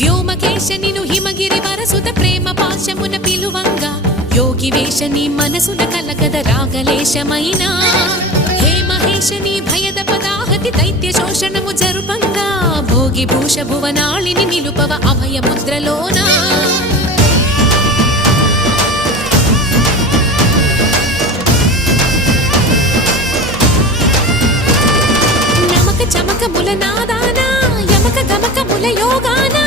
వ్యోమకేశ నిను హిమగిరి వరసుత ప్రేమ పాశమున పిలువంగా యోగి వేష నీ మనసున కలగద రాగలేశమైనా హే మహేశ నీ భయద పదాహతి దైత్య శోషణము జరుపంగా భోగి భూష భువనాళిని నిలుపవ అభయ ముద్రలోనా నమక చమక ముల నాదానా యమక గమక ముల యోగానా